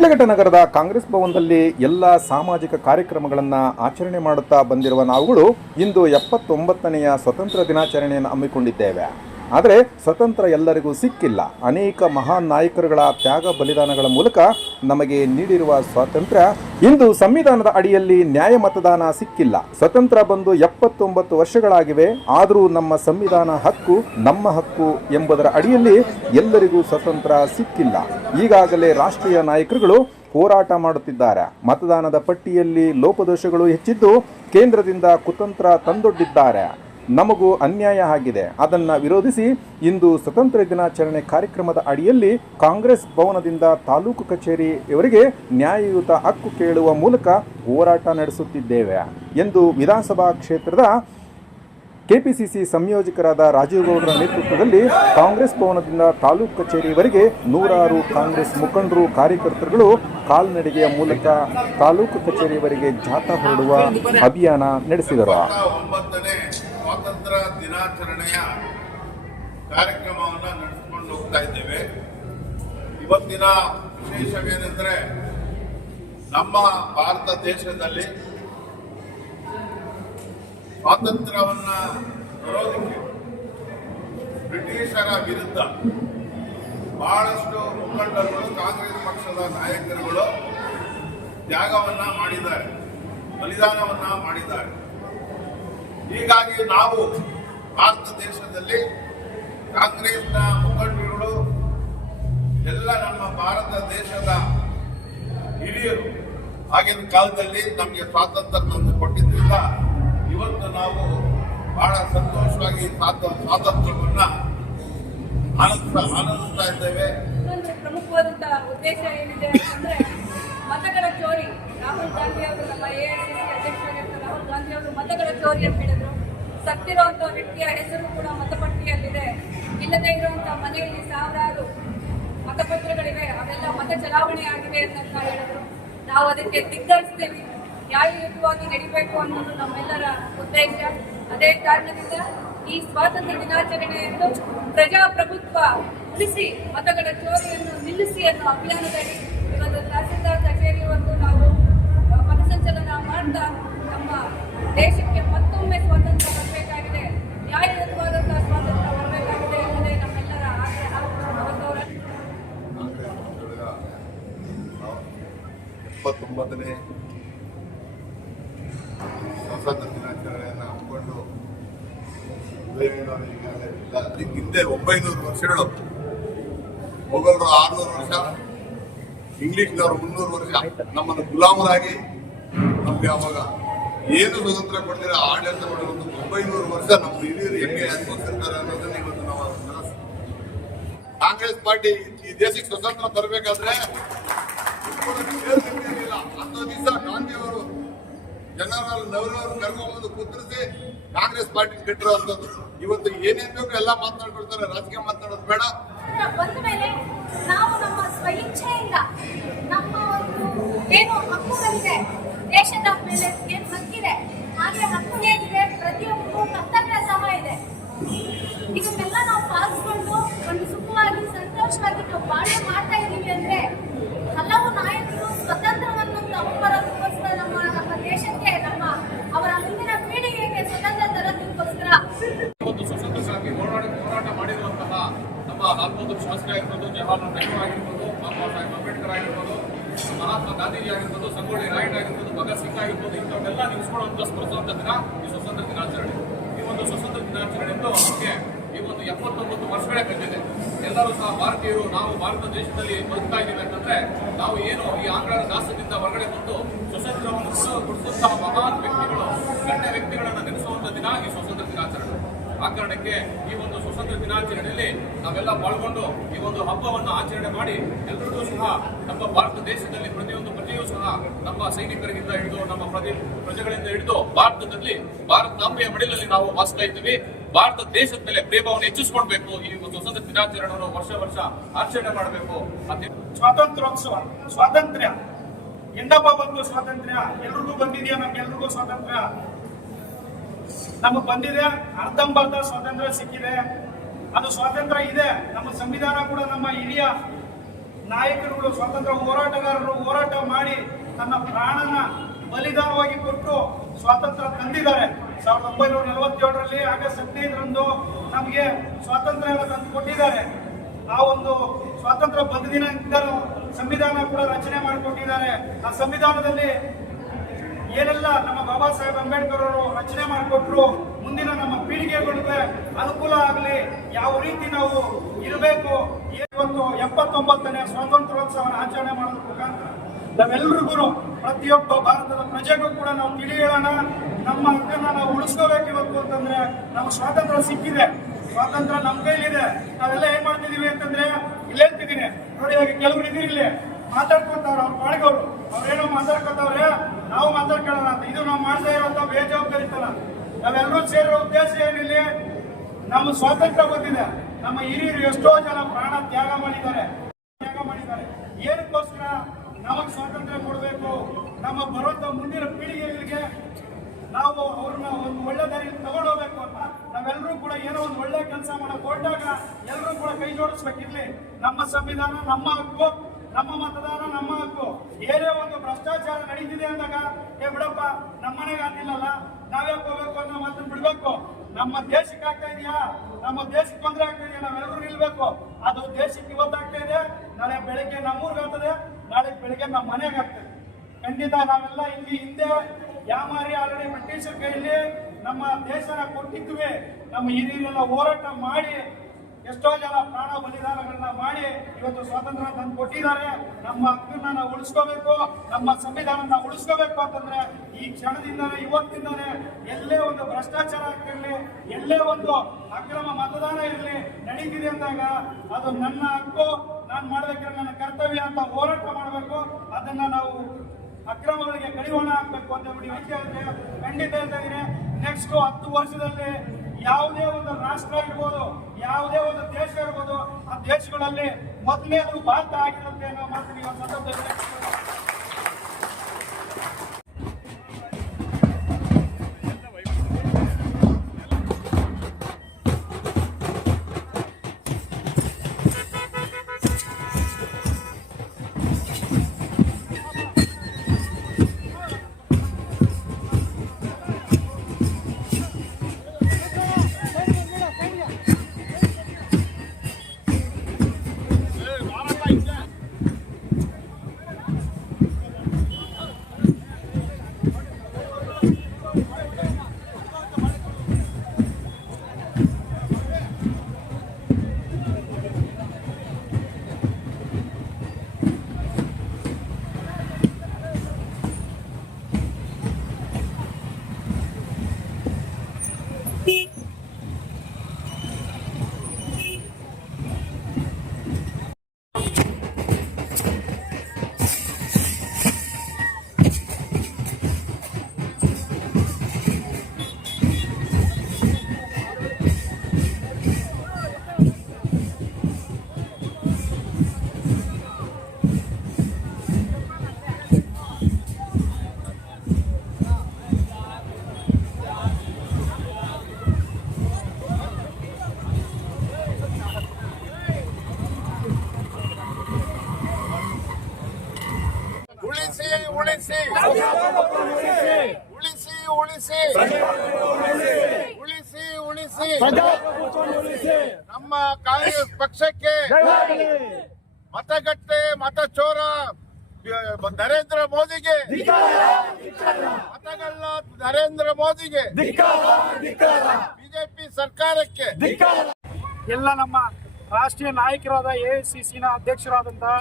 ಶಿಡ್ಲಘಟ್ಟ ನಗರದ ಕಾಂಗ್ರೆಸ್ ಭವನದಲ್ಲಿ ಎಲ್ಲ ಸಾಮಾಜಿಕ ಕಾರ್ಯಕ್ರಮಗಳನ್ನು ಆಚರಣೆ ಮಾಡುತ್ತಾ ಬಂದಿರುವ ನಾವುಗಳು ಇಂದು ಎಪ್ಪತ್ತೊಂಬತ್ತನೆಯ ಸ್ವತಂತ್ರ ದಿನಾಚರಣೆಯನ್ನು ಹಮ್ಮಿಕೊಂಡಿದ್ದೇವೆ. ಆದರೆ ಸ್ವತಂತ್ರ ಎಲ್ಲರಿಗೂ ಸಿಕ್ಕಿಲ್ಲ. ಅನೇಕ ಮಹಾನ್ ನಾಯಕರುಗಳ ತ್ಯಾಗ ಬಲಿದಾನಗಳ ಮೂಲಕ ನಮಗೆ ನೀಡಿರುವ ಸ್ವಾತಂತ್ರ್ಯ ಇಂದು ಸಂವಿಧಾನದ ಅಡಿಯಲ್ಲಿ ನ್ಯಾಯ ಮತದಾನ ಸಿಕ್ಕಿಲ್ಲ. ಸ್ವತಂತ್ರ ಬಂದು ಎಪ್ಪತ್ತೊಂಬತ್ತು ವರ್ಷಗಳಾಗಿವೆ. ಆದರೂ ನಮ್ಮ ಸಂವಿಧಾನ ಹಕ್ಕು ನಮ್ಮ ಹಕ್ಕು ಎಂಬುದರ ಅಡಿಯಲ್ಲಿ ಎಲ್ಲರಿಗೂ ಸ್ವತಂತ್ರ ಸಿಕ್ಕಿಲ್ಲ. ಈಗಾಗಲೇ ರಾಷ್ಟ್ರೀಯ ನಾಯಕರುಗಳು ಹೋರಾಟ ಮಾಡುತ್ತಿದ್ದಾರೆ. ಮತದಾನದ ಪಟ್ಟಿಯಲ್ಲಿ ಲೋಪದೋಷಗಳು ಹೆಚ್ಚಿದ್ದು ಕೇಂದ್ರದಿಂದ ಕುತಂತ್ರ ತಂದೊಡ್ಡಿದ್ದಾರೆ. ನಮಗೂ ಅನ್ಯಾಯ ಆಗಿದೆ. ಅದನ್ನು ವಿರೋಧಿಸಿ ಇಂದು ಸ್ವತಂತ್ರ ದಿನಾಚರಣೆ ಕಾರ್ಯಕ್ರಮದ ಅಡಿಯಲ್ಲಿ ಕಾಂಗ್ರೆಸ್ ಭವನದಿಂದ ತಾಲೂಕು ಕಚೇರಿಯವರಿಗೆ ನ್ಯಾಯಯುತ ಹಕ್ಕು ಕೇಳುವ ಮೂಲಕ ಹೋರಾಟ ನಡೆಸುತ್ತಿದ್ದೇವೆ ಎಂದು ವಿಧಾನಸಭಾ ಕ್ಷೇತ್ರದ ಕೆಪಿಸಿಸಿ ಸಂಯೋಜಕರಾದ ರಾಜೀವ್ ಗೌಡರ ನೇತೃತ್ವದಲ್ಲಿ ಕಾಂಗ್ರೆಸ್ ಭವನದಿಂದ ತಾಲೂಕು ಕಚೇರಿವರೆಗೆ ನೂರಾರು ಕಾಂಗ್ರೆಸ್ ಮುಖಂಡರು, ಕಾರ್ಯಕರ್ತರುಗಳು ಕಾಲ್ನಡಿಗೆಯ ಮೂಲಕ ತಾಲೂಕು ಕಚೇರಿವರೆಗೆ ಜಾಥಾ ಹೊರಡುವ ಅಭಿಯಾನ ನಡೆಸಿದರು. ಸ್ವಾತಂತ್ರ್ಯ ದಿನಾಚರಣೆಯ ಕಾರ್ಯಕ್ರಮವನ್ನು ನಡೆಸಿಕೊಂಡು ಹೋಗ್ತಾ ಇದ್ದೇವೆ. ಇವತ್ತಿನ ವಿಶೇಷವೇನೆಂದರೆ ನಮ್ಮ ಭಾರತ ದೇಶದಲ್ಲಿ ಸ್ವಾತಂತ್ರ್ಯವನ್ನ ತರೋದಕ್ಕೆ ಬ್ರಿಟಿಷರ ವಿರುದ್ಧ ಬಹಳಷ್ಟು ಮುಖಂಡರು ಕಾಂಗ್ರೆಸ್ ಪಕ್ಷದ ನಾಯಕರುಗಳು ತ್ಯಾಗವನ್ನ ಮಾಡಿದ್ದಾರೆ, ಬಲಿದಾನವನ್ನ ಮಾಡಿದ್ದಾರೆ. ಹೀಗಾಗಿ ನಾವು ಭಾರತ ದೇಶದಲ್ಲಿ ಕಾಂಗ್ರೆಸ್ನ ಮುಖಂಡರುಗಳು, ಎಲ್ಲ ನಮ್ಮ ಭಾರತ ದೇಶದ ಹಿರಿಯರು ಆಗಿನ ಕಾಲದಲ್ಲಿ ನಮಗೆ ಸ್ವಾತಂತ್ರ್ಯ ತಂದು ಕೊಟ್ಟಿದ್ದರಿಂದ ಇವತ್ತು ನಾವು ಬಹಳ ಸಂತೋಷವಾಗಿ ಸ್ವಾತ- ಸ್ವಾತಂತ್ರ್ಯವನ್ನ ಆನಂದ ಆನಂದಿಸ್ತಾ ಇದ್ದೇವೆ. ಉದ್ದೇಶ ಏನಿದೆ ಮತಗಳ ಚೋರಿ. ರಾಹುಲ್ ಗಾಂಧಿ ಅವರು ನಮ್ಮ ಎಐಸಿಸಿ ಅಧ್ಯಕ್ಷರಾಗಿರ್ತಾರೆ. ರಾಹುಲ್ ಗಾಂಧಿ ಅವರು ಮತಗಳ ಚೋರಿ ಅಂತ ಹೇಳಿದ್ರು. ಸತ್ತಿರುವಂತ ವ್ಯಕ್ತಿಯ ಹೆಸರು ಕೂಡ ಮತಪಟ್ಟಿಯಲ್ಲಿದೆ. ಇಲ್ಲದೆ ಇರುವಂತಹ ಮನೆಯಲ್ಲಿ ಸಾವಿರಾರು ಮತಪತ್ರಗಳಿವೆ. ಅವೆಲ್ಲ ಮತ ಚಲಾವಣೆ ಆಗಿದೆ ಅಂತ ಹೇಳಿದ್ರು. ನಾವು ಅದಕ್ಕೆ ದಿಗ್ಗರಿಸ್ತೇವೆ ನ್ಯಾಯಯುತವಾಗಿ ನಡಿಬೇಕು ಅನ್ನೋದು ನಮ್ಮೆಲ್ಲರ ಉದ್ದೇಶ. ಅದೇ ಕಾರಣದಿಂದ ಈ ಸ್ವಾತಂತ್ರ್ಯ ದಿನಾಚರಣೆಯನ್ನು ಪ್ರಜಾಪ್ರಭುತ್ವ ಉಳಿಸಿ, ಮತಗಳ ಚೋರಿಯನ್ನು ನಿಲ್ಲಿಸಿ ಅನ್ನೋ ಅಭಿಯಾನದಲ್ಲಿ ಇವತ್ತು ತಹಸೀಲ್ದಾರ್ ಒಂದು ನಾವು ಪಥಸಂಚಲನ ಮಾಡ್ತಾ ನಮ್ಮ ದೇಶಕ್ಕೆ ಮತ್ತೊಮ್ಮೆ ಸ್ವಾತಂತ್ರ್ಯ ನ್ಯಾಯಯುತವಾದಂತಹ ಸ್ವಾತಂತ್ರ್ಯ ದಿನಾಚರಣೆಯನ್ನು ಹಮ್ಮಿಕೊಂಡು ಹಿಂದೆ ಒಂಬೈನೂರು ವರ್ಷಗಳು ಮೊಘಲರು ಆರ್ನೂರು ವರ್ಷ, ಇಂಗ್ಲಿಷ್ನವರು ಮುನ್ನೂರು ವರ್ಷ. ನಮ್ಮನ್ನು ಗುಲಾಮರಾಗಿ ನಮ್ಗೆ ಅವಾಗ ಏನು ಸ್ವತಂತ್ರ ಕೊಡ್ತೀರ ಆಡಳಿತ ಮಾಡೋದು ಒಂಬೈನೂರು ವರ್ಷ ನಮ್ಮ ಹಿರಿಯರು ಹೆಂಗೆ ಅನುಭವಿಸಿರ್ತಾರೆ ಅನ್ನೋದನ್ನ ಇವತ್ತು ನಾವು ಕಾಂಗ್ರೆಸ್ ಪಾರ್ಟಿ ಈ ದೇಶಕ್ಕೆ ಸ್ವತಂತ್ರ ತರಬೇಕಾದ್ರೆ ಹತ್ತು ದಿವಸ ಗಾಂಧಿ ಅವರು ಜನರಲ್ ನೆಹರು ಕರ್ಕೊಂಡ್ಬಂದು ಕುದುರಿಸಿ ಕಾಂಗ್ರೆಸ್ ಪಾರ್ಟಿ ಕಟ್ಟಿರುವಂತದ್ದು ಇವತ್ತು ಏನೇನ್ ಬೇಕು ಎಲ್ಲ ಮಾತನಾಡ್ಕೊಳ್ತಾರೆ ರಾಜಕೀಯ ಮಾತನಾಡೋದು ಬೇಡ. ಸ್ವಇಚ್ಛೆಯಿಂದ ನಮ್ಮ ಒಂದು ಏನು ಹಕ್ಕುಗಳಿದೆ ದೇಶದ ಮೇಲೆ ಏನು ಹಕ್ಕಿದೆ ಹಾಗೆ ಹಕ್ಕು ಏನಿದೆ ಪ್ರತಿಯೊಬ್ಬರಿಗೂ ಕರ್ತವ್ಯ ಸಹ ಇದೆ ಇದನ್ನೆಲ್ಲ ನಾವು ಪಾಲಿಸ್ಕೊಂಡು ಒಂದು ಸುಖವಾಗಿ ಸಂತೋಷವಾಗಿ ನಾವು ಬಾಳ್ವೆ ಮಾಡ್ತಾ ಇದ್ದೀವಿ ಅಂದ್ರೆ ಹಲವು ನಾಯಕರು ಸ್ವತಂತ್ರವನ್ನು ತಗೊಂಬರೋದಕ್ಕೋಸ್ಕರ ನಮ್ಮ ನಮ್ಮ ದೇಶಕ್ಕೆ ನಮ್ಮ ಅವರ ಮುಂದಿನ ಪೀಳಿಗೆಗೆ ಸ್ವತಂತ್ರ ತರೋದಕ್ಕೋಸ್ಕರ ಒಂದು ಸ್ವತಂತ್ರಕ್ಕಾಗಿ ಹೋರಾಟ ಹೋರಾಟ ಮಾಡಿರುವಂತಹ ನಮ್ಮ ಲಾಲ್ಬಹದ್ದೂರ್ ಶಾಸ್ತ್ರಿ ಆಗಿರ್ಬೋದು ಜವಾಹರ್ಲಾಲ್ ನೆಹರು ಆಗಿರ್ಬೋದು ಬಾಬಾ ಸಾಹೇಬ್ ಅಂಬೇಡ್ಕರ್ ಆಗಿರ್ಬೋದು ಮಹಾತ್ಮ ಗಾಂಧೀಜಿ ಆಗಿರ್ಬೋದು, ಸಂಗೊಳ್ಳಿ ರಾಯಣ್ಣ ಆಗಿರ್ಬೋದು ಭಗತ್ ಸಿಂಗ್ ಆಗಿರ್ಬೋದು ಇಂಥವನ್ನೆಲ್ಲ ನಿಲ್ಲಿಸ್ಕೊಳ್ಳುವಂತ ಸ್ಮರಿಸುವಂತ ದಿನ ಈ ಸ್ವತಂತ್ರ ದಿನಾಚರಣೆ. ಈ ಒಂದು ಸ್ವತಂತ್ರ ದಿನಾಚರಣೆ ಎಂದು ಈ ಒಂದು ಎಪ್ಪತ್ತೊಂಬತ್ತು ವರ್ಷಗಳೇ ಕಳೆದಿದೆ. ಎಲ್ಲರೂ ಸಹ ಭಾರತೀಯರು, ನಾವು ಭಾರತ ದೇಶದಲ್ಲಿ ಬದುಕ್ತಾ ಇದ್ದೀವಿ ಅಂತಂದ್ರೆ ನಾವು ಏನು ಈ ಆಂಗ್ಲರ ದಾಸದಿಂದ ಹೊರಗಡೆ ಬಂದು ಸ್ವತಂತ್ರವನ್ನು ಕೊಡಿಸುವಂತಹ ಮಹಾನ್ ವ್ಯಕ್ತಿಗಳು, ಗಣ್ಯ ವ್ಯಕ್ತಿಗಳನ್ನು ನೆನೆಸುವಂತ ದಿನ ಈ ಆ ಕಾರಣಕ್ಕೆ ಈ ಒಂದು ಸ್ವತಂತ್ರ ದಿನಾಚರಣೆಯಲ್ಲಿ ನಾವೆಲ್ಲ ಪಾಲ್ಗೊಂಡು ಈ ಒಂದು ಹಬ್ಬವನ್ನು ಆಚರಣೆ ಮಾಡಿ ಎಲ್ಲರಿಗೂ ಸಹ ನಮ್ಮ ಭಾರತ ದೇಶದಲ್ಲಿ ಪ್ರತಿಯೊಂದು ಪ್ರಜೆಯೂ ಸಹ ನಮ್ಮ ಸೈನಿಕರಿಂದ ಹಿಡಿದು ನಮ್ಮ ಪ್ರತಿ ಪ್ರಜೆಗಳಿಂದ ಹಿಡಿದು ಭಾರತದಲ್ಲಿ ಭಾರತ ಭಾರತಾಂಬೆಯ ಮಡಿಲಲ್ಲಿ ನಾವು ವಾಸಿಸ್ತಾ ಇದ್ದೀವಿ. ಭಾರತ ದೇಶದ ಮೇಲೆ ಪ್ರೇಮವನ್ನು ಹೆಚ್ಚಿಸಿಕೊಳ್ಬೇಕು. ಈ ಒಂದು ಸ್ವತಂತ್ರ ದಿನಾಚರಣೆಯನ್ನು ವರ್ಷ ವರ್ಷ ಆಚರಣೆ ಮಾಡಬೇಕು. ಸ್ವಾತಂತ್ರ್ಯೋತ್ಸವ, ಸ್ವಾತಂತ್ರ್ಯ. ಎಂದಪ್ಪ ಬಂತು ಸ್ವಾತಂತ್ರ್ಯ? ಎಲ್ರಿಗೂ ಬಂದಿದೆಯಾ ನಮ್ಗೆಲ್ರಿಗೂ ಸ್ವಾತಂತ್ರ್ಯ? ನಮಗೆ ಬಂದಿದೆ, ಅರ್ಧಂಬರ್ಧ ಸ್ವಾತಂತ್ರ್ಯ ಸಿಕ್ಕಿದೆ. ಅದು ಸ್ವಾತಂತ್ರ್ಯ ಇದೆ. ನಮ್ಮ ಸಂವಿಧಾನ ಕೂಡ ನಮ್ಮ ಹಿರಿಯ ನಾಯಕರುಗಳು, ಸ್ವಾತಂತ್ರ್ಯ ಹೋರಾಟಗಾರರು ಹೋರಾಟ ಮಾಡಿ ತನ್ನ ಪ್ರಾಣನ ಬಲಿದಾನವಾಗಿ ಕೊಟ್ಟು ಸ್ವಾತಂತ್ರ್ಯ ತಂದಿದ್ದಾರೆ. ಸಾವಿರದ ಒಂಬೈನೂರ ನಲವತ್ತೇಳರಲ್ಲಿ ಆಗಸ್ಟ್ ಹದಿನೈದರಂದು ನಮಗೆ ಸ್ವಾತಂತ್ರ್ಯ ತಂದು ಕೊಟ್ಟಿದ್ದಾರೆ ಆ ಒಂದು ಸ್ವಾತಂತ್ರ್ಯ ಬಂದ ದಿನದಿಂದಲೂ ಸಂವಿಧಾನ ಕೂಡ ರಚನೆ ಮಾಡಿಕೊಟ್ಟಿದ್ದಾರೆ. ಆ ಸಂವಿಧಾನದಲ್ಲಿ ಏನೆಲ್ಲ ನಮ್ಮ ಬಾಬಾ ಸಾಹೇಬ್ ಅಂಬೇಡ್ಕರ್ ಅವರು ರಚನೆ ಮಾಡಿಕೊಟ್ರು, ಮುಂದಿನ ನಮ್ಮ ಪೀಳಿಗೆಗಳಿಗೆ ಅನುಕೂಲ ಆಗಲಿ, ಯಾವ ರೀತಿ ನಾವು ಇರಬೇಕು, ಇವತ್ತು ಎಪ್ಪತ್ತೊಂಬತ್ತನೇ ಸ್ವಾತಂತ್ರ್ಯೋತ್ಸವನ ಆಚರಣೆ ಮಾಡೋದ್ರ ಮುಖಾಂತರ ನಾವೆಲ್ಲರಿಗೂ ಪ್ರತಿಯೊಬ್ಬ ಭಾರತದ ಪ್ರಜೆಗೂ ಕೂಡ ನಾವು ತಿಳಿ ಹೇಳೋಣ ನಮ್ಮ ಹಕ್ಕನ್ನ ನಾವು ಉಳಿಸ್ಕೋಬೇಕಿವತ್ತು ಅಂತಂದ್ರೆ ನಮ್ಮ ಸ್ವಾತಂತ್ರ್ಯ ಸಿಕ್ಕಿದೆ. ಸ್ವಾತಂತ್ರ್ಯ ನಮ್ಮ ಕೈಲಿದೆ. ನಾವೆಲ್ಲ ಏನ್ ಮಾಡ್ತಿದೀವಿ ಅಂತಂದ್ರೆ, ಇಲ್ಲೇ ಹೇಳ್ತಿದ್ದೀನಿ ನೋಡಿ ಕೆಲವರು ಇದೀರಿ ಇಲ್ಲಿ. ಮಾತಾಡ್ಕೊತಾವ್ರ, ಅವ್ರ ಪಾಡಿಗವ್ರು ಅವ್ರೇನೋ ಮಾತಾಡ್ಕೊತಾವ್ರೆ, ನಾವು ಮಾತಾಡ್ಕೊಳ್ಳೋಣ ಅಂತ. ಇದು ನಾವು ಮಾಡ್ತಾ ಇರುವಂತ ಬೇಜವಾಬ್ದಾರಿತನ. ನಾವೆಲ್ಲರೂ ಸೇರಿರೋ ಉದ್ದೇಶ ಏನಿಲ್ಲ, ನಮ್ಮ ಸ್ವಾತಂತ್ರ್ಯ ಬಂದಿದೆ. ನಮ್ಮ ಹಿರಿಯರು ಎಷ್ಟೋ ಜನ ಪ್ರಾಣ ತ್ಯಾಗ ಮಾಡಿದ್ದಾರೆ. ತ್ಯಾಗ ಮಾಡಿದ್ದಾರೆ. ಏನಕ್ಕೋಸ್ಕರ ನಮಗ್ ಸ್ವಾತಂತ್ರ್ಯ ಕೊಡಬೇಕು? ನಮ್ಮ ಬರುವಂತ ಮುಂದಿನ ಪೀಳಿಗೆಗಳಿಗೆ ನಾವು ಅವ್ರನ್ನ ಒಂದು ಒಳ್ಳೆ ದಾರಿಯಲ್ಲಿ ತಗೊಂಡೋಗ್ಬೇಕು ಅಂತ. ನಾವೆಲ್ಲರೂ ಕೂಡ ಏನೋ ಒಂದು ಒಳ್ಳೆ ಕೆಲಸ ಮಾಡಕ್ ಹೊರಟಾಗ ಎಲ್ಲರೂ ಕೂಡ ಕೈ ಜೋಡಿಸ್ಬೇಕಿರ್ಲಿ. ನಮ್ಮ ಸಂವಿಧಾನ, ನಮ್ಮ ಹಕ್ಕು. ನಮ್ಮ ಮತದಾರ, ನಮ್ಮ ಹಕ್ಕು. ಏನೇ ಒಂದು ಭ್ರಷ್ಟಾಚಾರ ನಡೀತಿದೆ ಅಂದಾಗ, ಏ ಬಿಡಪ್ಪ ನಮ್ಮ ಮನೆಗೆ ಆಗ್ತಿಲ್ಲಲ್ಲ ನಾವ್ಯಾಕೆ ಹೋಗ್ಬೇಕು ಅನ್ನೋ ಮಾತನ್ನ ಬಿಡ್ಬೇಕು. ನಮ್ಮ ದೇಶಕ್ಕೆ ಆಗ್ತಾ ಇದೆಯಾ? ನಮ್ಮ ದೇಶಕ್ಕೆ ತೊಂದರೆ ಆಗ್ತಾ ಇದೆಯಾ? ನಾವೆಲ್ಲರೂ ನಿಲ್ಬೇಕು. ಅದು ದೇಶಕ್ಕೆ ಇವತ್ತಾಗ್ತಾ ಇದೆ. ನಾಳೆ ಬೆಳಿಗ್ಗೆ ನಮ್ಮೂರ್ಗೆ ಆಗ್ತದೆ. ನಾಳೆ ಬೆಳಿಗ್ಗೆ ನಮ್ಮ ಮನೆಗೆ ಆಗ್ತದೆ. ಖಂಡಿತ ನಾವೆಲ್ಲ ಇಲ್ಲಿ ಹಿಂದೆ ಯಾಮಾರಿ ಆಲ್ರೆಡಿ ಬ್ರಿಟಿಷರ್ ಕೈಯಲ್ಲಿ ನಮ್ಮ ದೇಶನ ಕೊಟ್ಟಿದ್ವಿ ನಮ್ಮ ಹಿರಿಯರೆಲ್ಲ ಹೋರಾಟ ಮಾಡಿ ಎಷ್ಟೋ ಜನ ಪ್ರಾಣ ಬಲಿದಾನಗಳನ್ನ ಮಾಡಿ ಇವತ್ತು ಸ್ವಾತಂತ್ರ್ಯ ತಂದು ಕೊಟ್ಟಿದ್ದಾರೆ. ನಮ್ಮ ಹಕ್ಕನ್ನ ನಾವು ಉಳಿಸ್ಕೋಬೇಕು, ನಮ್ಮ ಸಂವಿಧಾನನ ಉಳಿಸ್ಕೋಬೇಕು ಅಂತಂದ್ರೆ ಈ ಕ್ಷಣದಿಂದಾನೆ ಇವತ್ತಿಂದಾನೆ ಎಲ್ಲೇ ಒಂದು ಭ್ರಷ್ಟಾಚಾರ ಆಗ್ತಿರ್ಲಿ, ಎಲ್ಲೇ ಒಂದು ಅಕ್ರಮ ಮತದಾನ ಇರಲಿ ನಡೀತಿದೆ ಅಂದಾಗ ಅದು ನನ್ನ ಹಕ್ಕು, ನಾನು ಮಾಡ್ಬೇಕಾದ್ರೆ ನನ್ನ ಕರ್ತವ್ಯ ಅಂತ ಹೋರಾಟ ಮಾಡಬೇಕು. ಅದನ್ನ ನಾವು ಅಕ್ರಮಗಳಿಗೆ ಕಡಿವಾಣ ಹಾಕ್ಬೇಕು ಅಂತ ಬಿಡಿ ವಿಷಯ ಖಂಡಿತ ಹೇಳ್ತಾ ಇದ್ದೀನಿ. ನೆಕ್ಸ್ಟ್ ಹತ್ತು ವರ್ಷದಲ್ಲಿ ಯಾವುದೇ ಒಂದು ರಾಷ್ಟ್ರ ಇರ್ಬೋದು, ಯಾವುದೇ ಒಂದು ದೇಶ ಇರ್ಬೋದು, ಆ ದೇಶಗಳಲ್ಲಿ ಮೊದಲನೇದು ಭಾರತ ಆಗಿರುತ್ತೆ ಅನ್ನೋ ಮಾತು ನೀವು ಸಂದರ್ಭದಲ್ಲಿ ಉಳಿಸಿ. ಉಳಿಸಿ ಉಳಿಸಿ. ನಮ್ಮ ಕಾಂಗ್ರೆಸ್ ಪಕ್ಷಕ್ಕೆ ಮತಗಟ್ಟೆ ಮತ ಚೋರ ನರೇಂದ್ರ ಮೋದಿಗೆ. ಮತಗಳ ನರೇಂದ್ರ ಮೋದಿಗೆ. ಬಿಜೆಪಿ ಸರ್ಕಾರಕ್ಕೆ. ಎಲ್ಲ ನಮ್ಮ ರಾಷ್ಟ್ರೀಯ ನಾಯಕರಾದ ಎಐಸಿಸಿನ ಅಧ್ಯಕ್ಷರಾದಂತಹ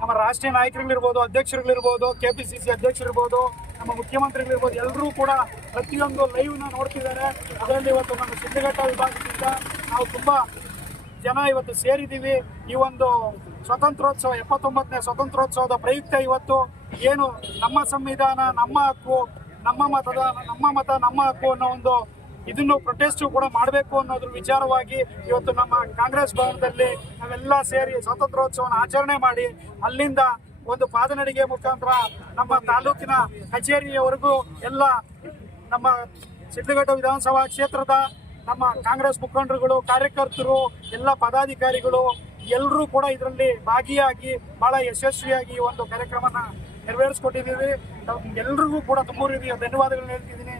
ನಮ್ಮ ರಾಷ್ಟ್ರೀಯ ನಾಯಕರುಗಳಿರ್ಬೋದು, ಅಧ್ಯಕ್ಷರುಗಳಿರ್ಬೋದು ಕೆ ಪಿ ಸಿ ಸಿ ಅಧ್ಯಕ್ಷರಿರ್ಬೋದು, ನಮ್ಮ ಮುಖ್ಯಮಂತ್ರಿಗಳಿರ್ಬೋದು, ಎಲ್ಲರೂ ಕೂಡ ಪ್ರತಿಯೊಂದು ಲೈವ್ನ ನೋಡ್ತಿದ್ದಾರೆ. ಅದರಲ್ಲಿ ಇವತ್ತು ನಮ್ಮ ಸಿದ್ಧಘಟ್ಟ ವಿಭಾಗದಿಂದ ನಾವು ತುಂಬಾ ಜನ ಇವತ್ತು ಸೇರಿದ್ದೀವಿ. ಈ ಒಂದು ಸ್ವತಂತ್ರೋತ್ಸವ, ಎಪ್ಪತ್ತೊಂಬತ್ತನೇ ಸ್ವತಂತ್ರೋತ್ಸವದ ಪ್ರಯುಕ್ತ ಇವತ್ತು ಏನು ನಮ್ಮ ಸಂವಿಧಾನ, ನಮ್ಮ ಹಕ್ಕು, ನಮ್ಮ ಮತದಾನ ನಮ್ಮ ಮತ, ನಮ್ಮ ಹಕ್ಕು ಅನ್ನೋ ಒಂದು ಇದನ್ನು ಪ್ರೊಟೆಸ್ಟ್ ಕೂಡ ಮಾಡಬೇಕು ಅನ್ನೋದ್ರ ವಿಚಾರವಾಗಿ ಇವತ್ತು ನಮ್ಮ ಕಾಂಗ್ರೆಸ್ ಭವನದಲ್ಲಿ ನಾವೆಲ್ಲ ಸೇರಿ ಸ್ವಾತಂತ್ರ್ಯೋತ್ಸವನ ಆಚರಣೆ ಮಾಡಿ ಅಲ್ಲಿಂದ ಒಂದು ಪಾದನಡಿಗೆ ಮುಖಾಂತರ ನಮ್ಮ ತಾಲೂಕಿನ ಕಚೇರಿಯವರೆಗೂ ಎಲ್ಲ ನಮ್ಮ ಸಿದ್ದಘಟ್ಟ ವಿಧಾನಸಭಾ ಕ್ಷೇತ್ರದ ನಮ್ಮ ಕಾಂಗ್ರೆಸ್ ಮುಖಂಡರುಗಳು, ಕಾರ್ಯಕರ್ತರು, ಎಲ್ಲ ಪದಾಧಿಕಾರಿಗಳು ಎಲ್ಲರೂ ಕೂಡ ಇದರಲ್ಲಿ ಭಾಗಿಯಾಗಿ ಬಹಳ ಯಶಸ್ವಿಯಾಗಿ ಒಂದು ಕಾರ್ಯಕ್ರಮನ ನೆರವೇರಿಸ್ಕೊಟ್ಟಿದ್ದೀವಿ. ಎಲ್ರಿಗೂ ಕೂಡ ತುಂಬ ಧನ್ಯವಾದಗಳನ್ನ ಹೇಳ್ತಿದ್ದೀನಿ.